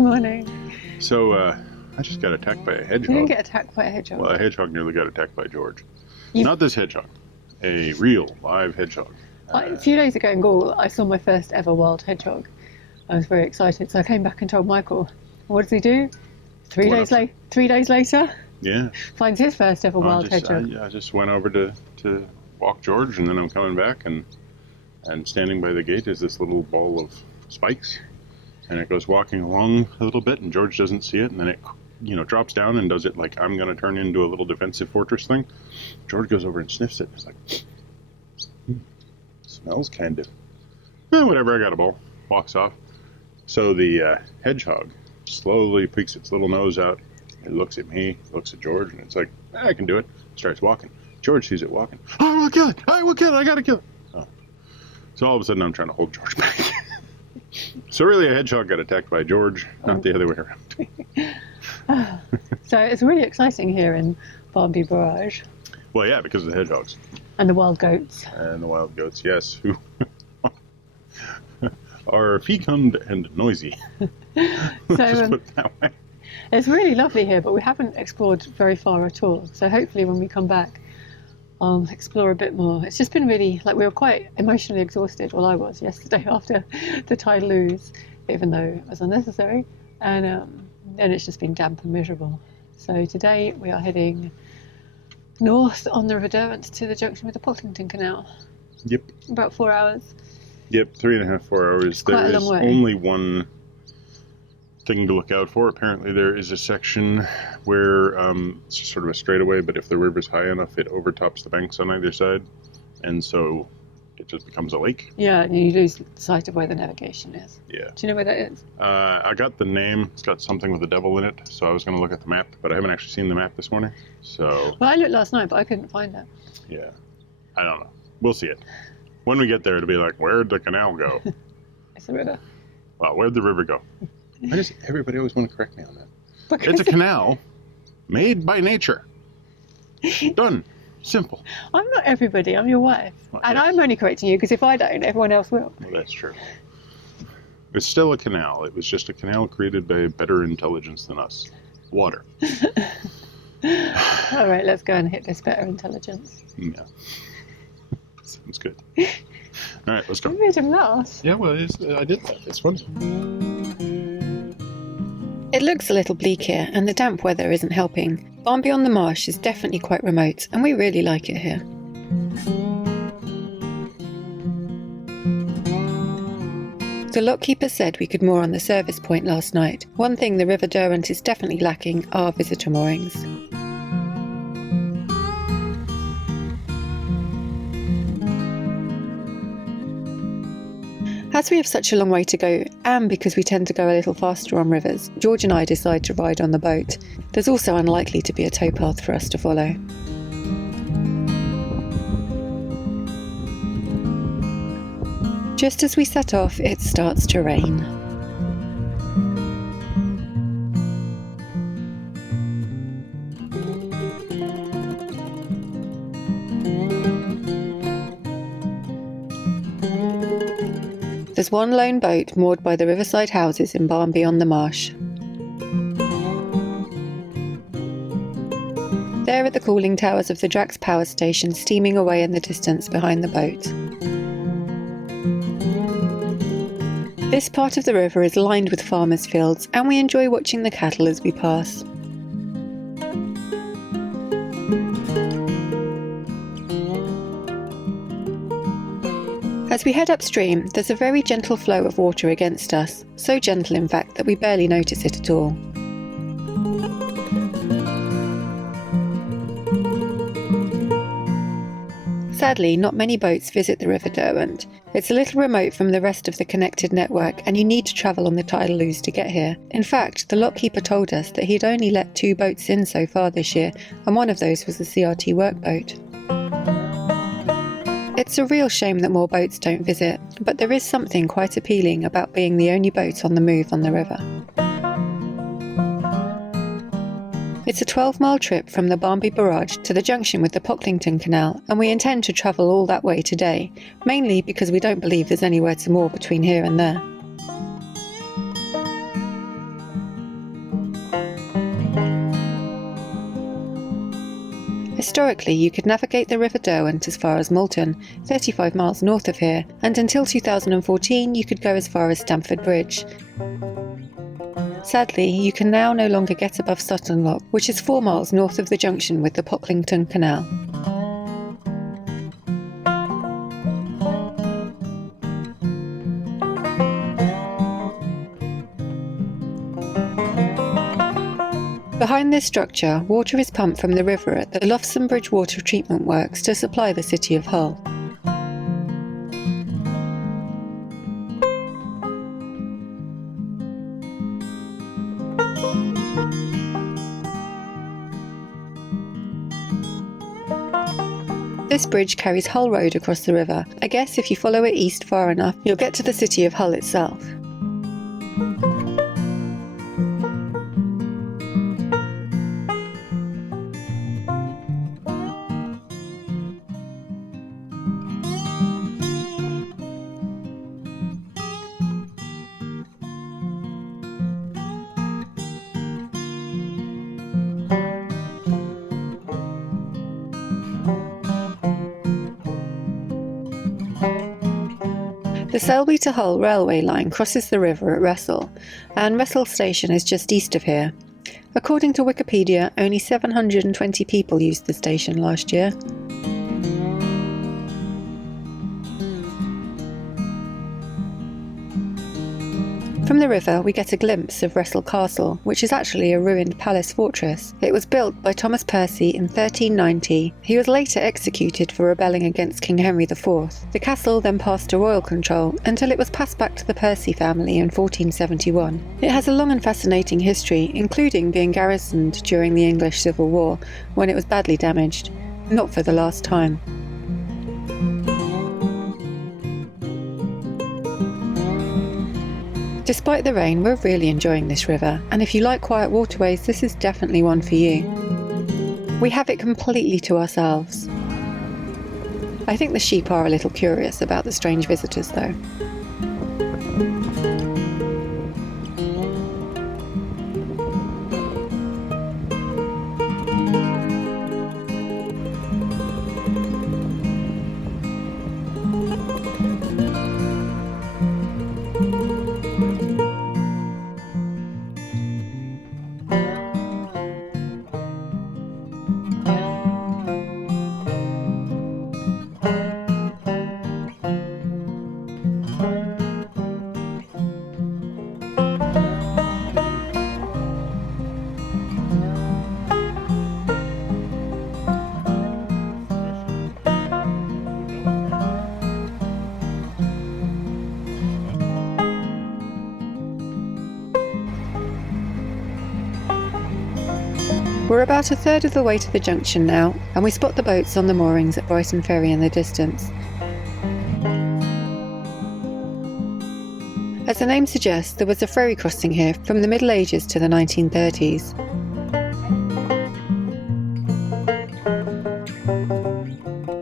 Good morning. So, I just got attacked by a hedgehog. You didn't get attacked by a hedgehog. Well, a hedgehog nearly got attacked by George. Not this hedgehog. A real, live hedgehog. A few days ago in Gaul, I saw my first ever wild hedgehog. I was very excited, so I came back and told Michael. What does he do? 3 days later, Yeah. finds his first ever wild hedgehog. I just went over to walk George, and then I'm coming back, and standing by the gate is this little ball of spikes, and it goes walking along a little bit, and George doesn't see it, and then it drops down and does it like I'm going to turn into a little defensive fortress thing. George goes over and sniffs it. He's like, smells kind of, whatever, I got a ball. Walks off. So the hedgehog slowly peeks its little nose out. It looks at me, looks at George, and it's like, I can do it. Starts walking. George sees it walking. I will kill it. I will kill it. I got to kill it. Oh. So all of a sudden I'm trying to hold George back. So really a hedgehog got attacked by George, not the other way around. So it's really exciting here in Barmby Barrage. Well, yeah, because of the hedgehogs. And the wild goats. And the wild goats, yes, who are fecund and noisy. Just put it that way. It's really lovely here, but we haven't explored very far at all. So hopefully when we come back, I'll explore a bit more. It's just been really, we were quite emotionally exhausted, well I was yesterday after the tidal ooze, even though it was unnecessary. And it's just been damp and miserable. So today we are heading north on the River Derwent to the junction with the Pocklington Canal. Yep. About 4 hours. Yep, 3.5, 4 hours. It's quite a long way. Only one thing to look out for. Apparently there is a section where it's just sort of a straightaway, but if the river's high enough, it overtops the banks on either side, and so it just becomes a lake. Yeah, and you lose sight of where the navigation is. Yeah. Do you know where that is? I got the name. It's got something with a devil in it, so I was going to look at the map, but I haven't actually seen the map this morning, so... Well, I looked last night, but I couldn't find it. Yeah. I don't know. We'll see it. When we get there, it'll be like, where'd the canal go? It's a river. Well, where'd the river go? Everybody always want to correct me on that. Because it's a canal made by nature. Done. Simple. I'm not everybody, I'm your wife. Well, and yes. I'm only correcting you because if I don't, everyone else will. Well, that's true. It's still a canal. It was just a canal created by better intelligence than us. Water. All right, let's go and hit this better intelligence. Yeah. Sounds good. All right, let's go. You made him laugh. Yeah, well, I did that. It's fun. It looks a little bleak here, and the damp weather isn't helping. Barmby-on-the-marsh is definitely quite remote, and we really like it here. The lockkeeper said we could moor on the service point last night. One thing the River Derwent is definitely lacking are visitor moorings. As we have such a long way to go, and because we tend to go a little faster on rivers, George and I decide to ride on the boat. There's also unlikely to be a towpath for us to follow. Just as we set off, it starts to rain. There's one lone boat moored by the riverside houses in Barmby-on-the-marsh. There are the cooling towers of the Drax power station steaming away in the distance behind the boat. This part of the river is lined with farmers' fields, and we enjoy watching the cattle as we pass. As we head upstream, there's a very gentle flow of water against us, so gentle in fact that we barely notice it at all. Sadly, not many boats visit the River Derwent. It's a little remote from the rest of the connected network, and you need to travel on the tidal ooze to get here. In fact, the lockkeeper told us that he'd only let 2 boats in so far this year, and one of those was the CRT workboat. It's a real shame that more boats don't visit, but there is something quite appealing about being the only boat on the move on the river. It's a 12-mile trip from the Barmby Barrage to the junction with the Pocklington Canal, and we intend to travel all that way today, mainly because we don't believe there's anywhere to moor between here and there. Historically, you could navigate the River Derwent as far as Malton, 35 miles north of here, and until 2014 you could go as far as Stamford Bridge. Sadly, you can now no longer get above Sutton Lock, which is 4 miles north of the junction with the Pocklington Canal. Behind this structure, water is pumped from the river at the Loughson Bridge Water Treatment Works to supply the city of Hull. This bridge carries Hull Road across the river. I guess if you follow it east far enough, you'll get to the city of Hull itself. The Selby to Hull railway line crosses the river at Wressle, and Wressle station is just east of here. According to Wikipedia, only 720 people used the station last year. From the river we get a glimpse of Wressle Castle, which is actually a ruined palace fortress. It was built by Thomas Percy in 1390. He was later executed for rebelling against King Henry IV. The castle then passed to royal control until it was passed back to the Percy family in 1471. It has a long and fascinating history, including being garrisoned during the English Civil War, when it was badly damaged. Not for the last time. Despite the rain, we're really enjoying this river, and if you like quiet waterways, this is definitely one for you. We have it completely to ourselves. I think the sheep are a little curious about the strange visitors though. We're about a third of the way to the junction now, and we spot the boats on the moorings at Brighton Ferry in the distance. As the name suggests, there was a ferry crossing here from the Middle Ages to the 1930s.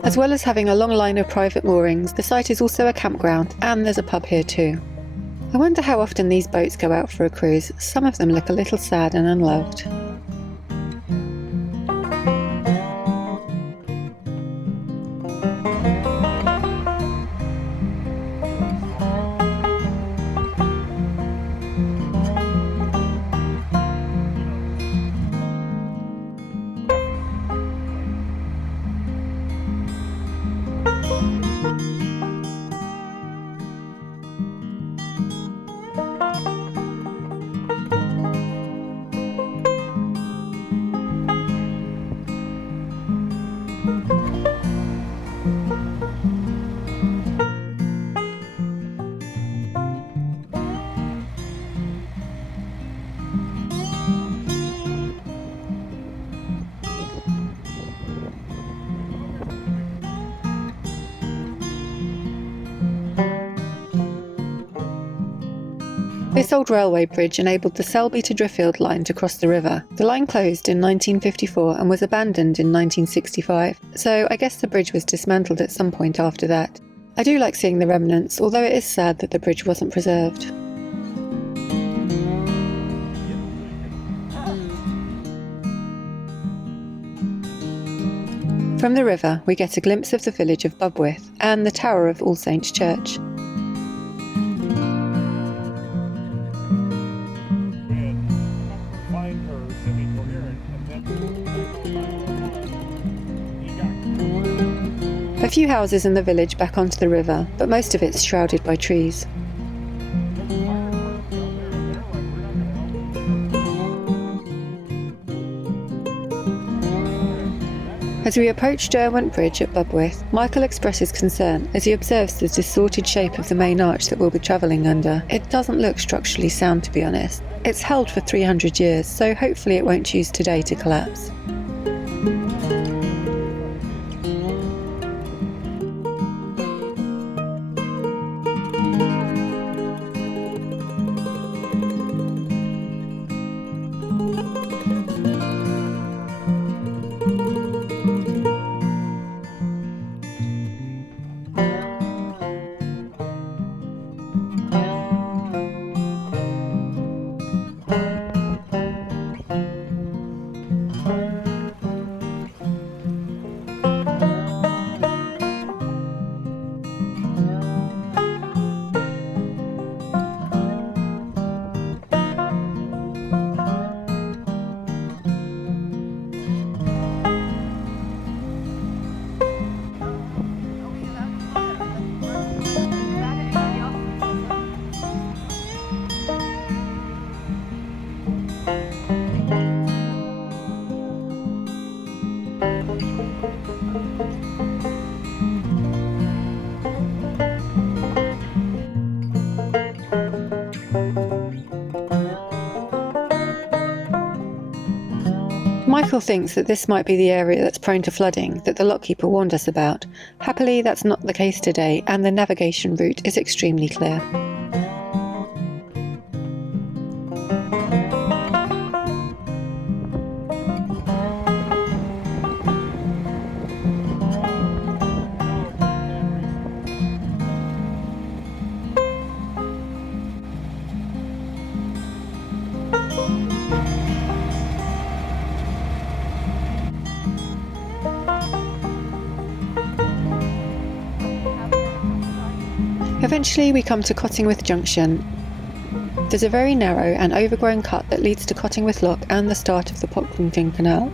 As well as having a long line of private moorings, the site is also a campground, and there's a pub here too. I wonder how often these boats go out for a cruise. Some of them look a little sad and unloved. This old railway bridge enabled the Selby to Driffield line to cross the river. The line closed in 1954 and was abandoned in 1965, so I guess the bridge was dismantled at some point after that. I do like seeing the remnants, although it is sad that the bridge wasn't preserved. From the river, we get a glimpse of the village of Bobwith and the tower of All Saints Church. A few houses in the village back onto the river, but most of it's shrouded by trees. As we approach Derwent Bridge at Bobwith, Michael expresses concern as he observes the distorted shape of the main arch that we'll be travelling under. It doesn't look structurally sound, to be honest. It's held for 300 years, so hopefully it won't choose today to collapse. Michael thinks that this might be the area that's prone to flooding that the lockkeeper warned us about. Happily, that's not the case today, and the navigation route is extremely clear. Eventually we come to Cottingwith Junction. There's a very narrow and overgrown cut that leads to Cottingwith Lock and the start of the Pocklington Canal.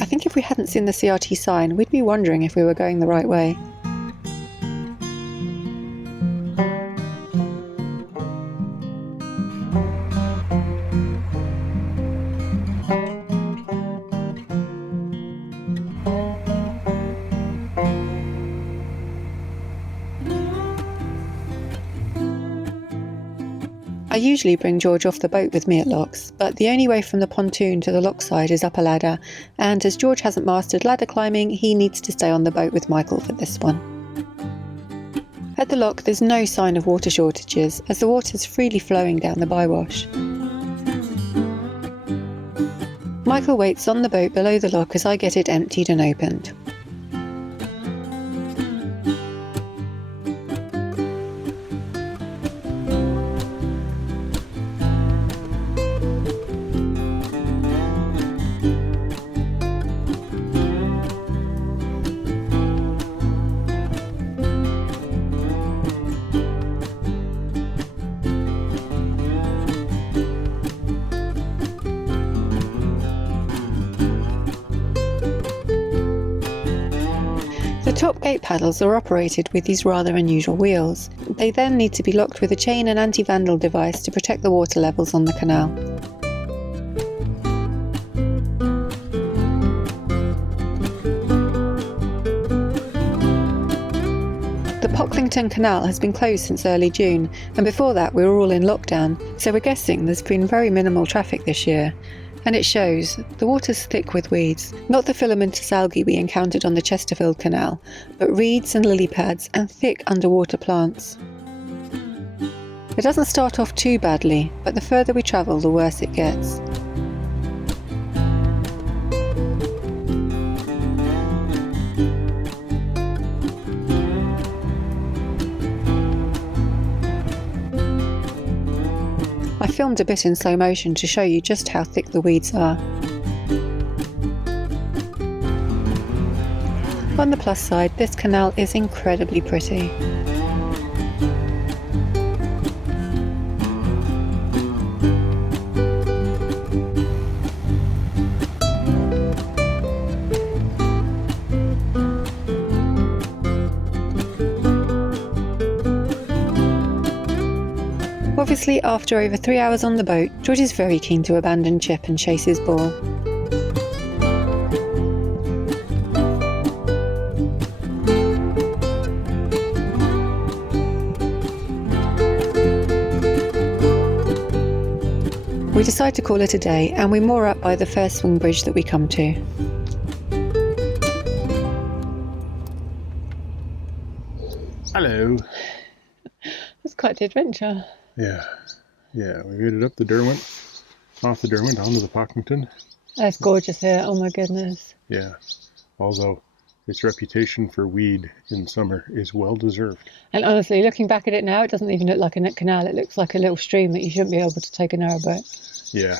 I think if we hadn't seen the CRT sign, we'd be wondering if we were going the right way. I usually bring George off the boat with me at locks, but the only way from the pontoon to the lock side is up a ladder, and as George hasn't mastered ladder climbing, he needs to stay on the boat with Michael for this one. At the lock there's no sign of water shortages, as the water's freely flowing down the bywash. Michael waits on the boat below the lock as I get it emptied and opened. The top gate paddles are operated with these rather unusual wheels. They then need to be locked with a chain and anti-vandal device to protect the water levels on the canal. The Pocklington Canal has been closed since early June, and before that we were all in lockdown, so we're guessing there's been very minimal traffic this year. And it shows. The water's thick with weeds, not the filamentous algae we encountered on the Chesterfield Canal, but reeds and lily pads and thick underwater plants. It doesn't start off too badly, but the further we travel the worse it gets. I filmed a bit in slow motion to show you just how thick the weeds are. On the plus side, this canal is incredibly pretty. Obviously, after over 3 hours on the boat, George is very keen to abandon Chip and chase his ball. We decide to call it a day, and we moor up by the first swing bridge that we come to. Hello. It's quite the adventure. Yeah, we made it up the Derwent, off the Derwent onto the Pocklington. It's gorgeous here, oh my goodness. Yeah, although its reputation for weed in summer is well deserved. And honestly, looking back at it now, it doesn't even look like a canal. It looks like a little stream that you shouldn't be able to take a narrowboat. Yeah,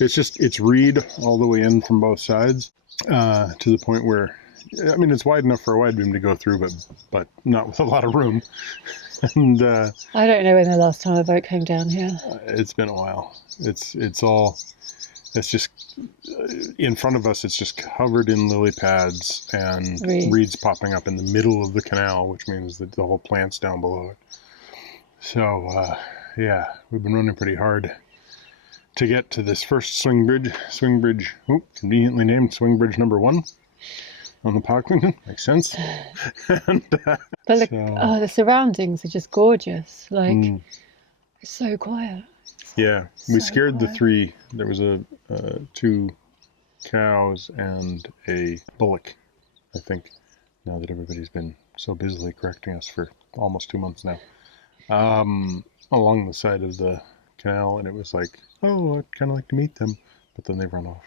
it's reed all the way in from both sides, to the point where, I mean, it's wide enough for a wide beam to go through, but not with a lot of room. And I don't know when the last time a boat came down here. it's been a while. It's just in front of us. It's just covered in lily pads and reeds popping up in the middle of the canal, which means that the whole plant's down below it. So yeah, we've been running pretty hard to get to this first swing bridge, conveniently named swing bridge number 1 on the Pocklington. Makes sense. And, but look, the surroundings are just gorgeous. Like, it's so quiet. Yeah, we scared the 3. There was 2 cows and a bullock, I think, now that everybody's been so busily correcting us for almost 2 months now, along the side of the canal, and it was like, oh, I'd kind of like to meet them, but then they run off.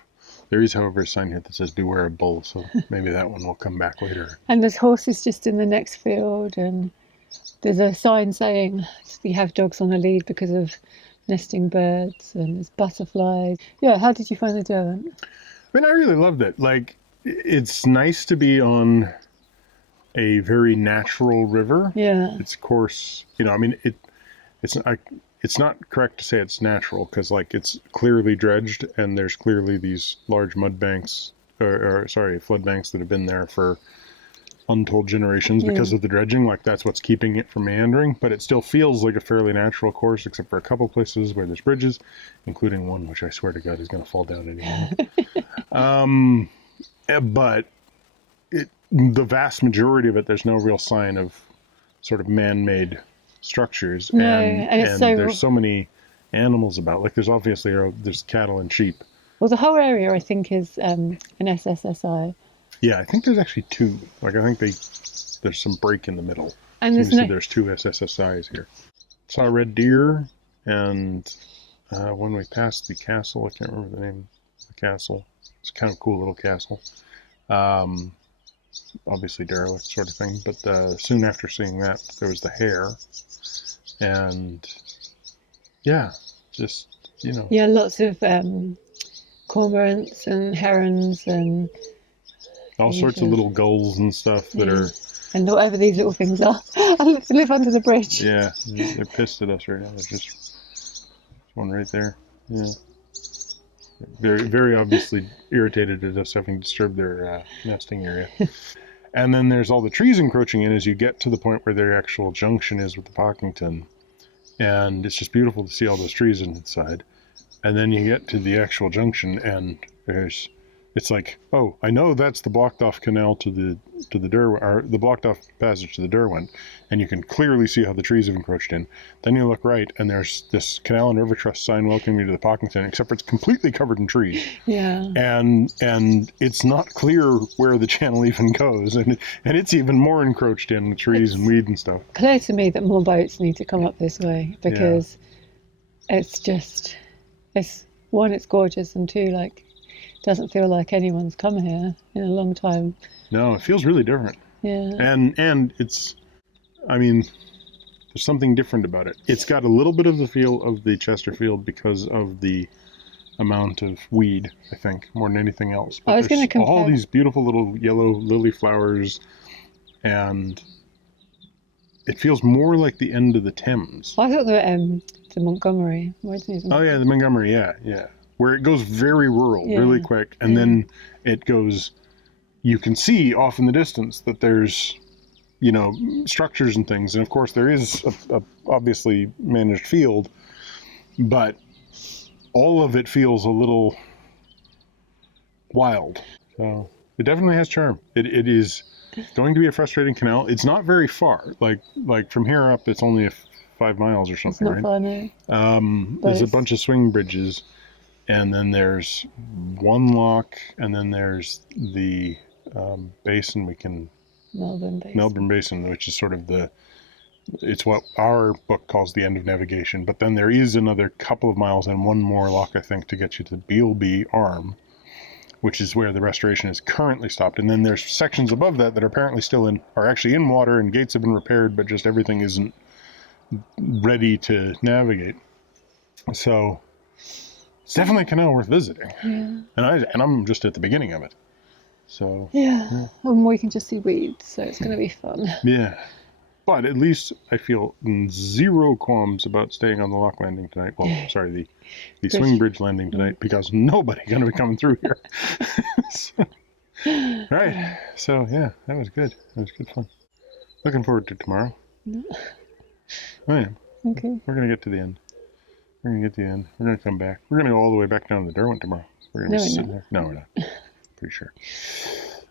There is, however, a sign here that says beware of bull, so maybe that one will come back later. And there's horses just in the next field, and there's a sign saying you have dogs on a lead because of nesting birds, and there's butterflies. Yeah, how did you find the Derwent? I mean, I really loved it. Like, it's nice to be on a very natural river. Yeah. It's, of course, I mean, it's not correct to say it's natural, because, like, it's clearly dredged, and there's clearly these large mud banks, flood banks that have been there for untold generations because of the dredging. Like, that's what's keeping it from meandering, but it still feels like a fairly natural course, except for a couple places where there's bridges, including one which I swear to God is going to fall down any moment. But the vast majority of it, there's no real sign of sort of man-made structures. No, and it's there's so many animals about. Like, there's cattle and sheep. Well, the whole area, I think, is an SSSI. Yeah, I think there's actually 2. Like, I think there's some break in the middle. And there's 2 SSSIs here. Saw a red deer, and when we passed the castle, I can't remember the name of the castle. It's kind of a cool little castle. Obviously derelict sort of thing, but soon after seeing that, there was the hare. And yeah, just, Yeah, lots of cormorants and herons and all sorts of little gulls and stuff that are... And whatever these little things are. I live under the bridge. Yeah, they're pissed at us right now. There's just one right there. Yeah. Very, very obviously irritated at us having disturbed their nesting area. And then there's all the trees encroaching in as you get to the point where their actual junction is with the Pocklington. And it's just beautiful to see all those trees inside. And then you get to the actual junction, and it's like, oh, I know that's the blocked off canal to the Derwent, or the blocked off passage to the Derwent, and you can clearly see how the trees have encroached in. Then you look right, and there's this Canal and River Trust sign welcoming you to the Pocklington, except for it's completely covered in trees. Yeah. And it's not clear where the channel even goes, and it's even more encroached in with trees and weed and stuff. Clear to me that more boats need to come up this way, because it's gorgeous, and 2, like, doesn't feel like anyone's come here in a long time. No, it feels really different. Yeah. And it's, I mean, There's something different about it. It's got a little bit of the feel of the Chesterfield because of the amount of weed, I think, more than anything else. But I was going to there's compare. all these beautiful little yellow lily flowers, and it feels more like the end of the Thames. I thought the Montgomery. Oh yeah, the Montgomery, yeah. Where it goes very rural, Yeah. really quick, and then it goes, you can see off in the distance that there's, you know, structures and things, and of course there is a obviously managed field, but all of it feels a little wild. So it definitely has charm. It is going to be a frustrating canal. It's not very far. Like from here up, it's only 5 miles or It's something, not right? far, no. There's a it's- bunch of swing bridges, and then there's one lock, and then there's the basin we can Melbourne Basin, which is sort of it's what our book calls the end of navigation. But then there is another couple of miles and one more lock, I think, to get you to Barmby Arm, which is where the restoration is currently stopped. And then there's sections above that that are apparently are actually in water, and gates have been repaired, but just everything isn't ready to navigate. So it's definitely a canal worth visiting. Yeah. And I'm just at the beginning of it. So Yeah. And we can just see weeds, so it's going to be fun. yeah. But at least I feel zero qualms about staying on the lock landing tonight. Well, sorry, the swing bridge landing tonight, because nobody's going to be coming through here. Right. So, yeah, that was good. That was good fun. Looking forward to tomorrow. I am. Okay. We're going to get to the end. We're going to get to the end. We're going to come back. We're going to go all the way back down to Derwent tomorrow. We're going to No, be we're sitting there. No, we're not. Pretty sure.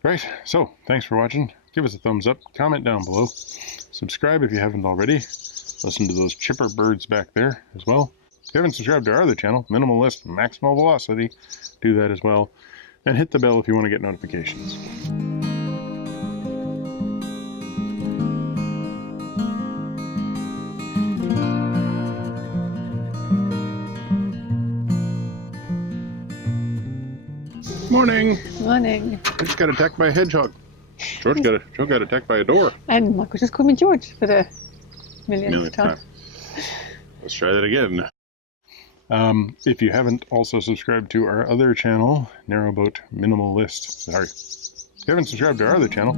Right. So, thanks for watching. Give us a thumbs up. Comment down below. Subscribe if you haven't already. Listen to those chipper birds back there as well. If you haven't subscribed to our other channel, Minimalist Maximal Velocity, do that as well. And hit the bell if you want to get notifications. Morning! Morning. I just got attacked by a hedgehog. George got attacked by a door. And Michael just called me George for the millionth time. Let's try that again. If you haven't also subscribed to our other channel, Narrowboat Minimalist. Sorry. If you haven't subscribed to our other channel,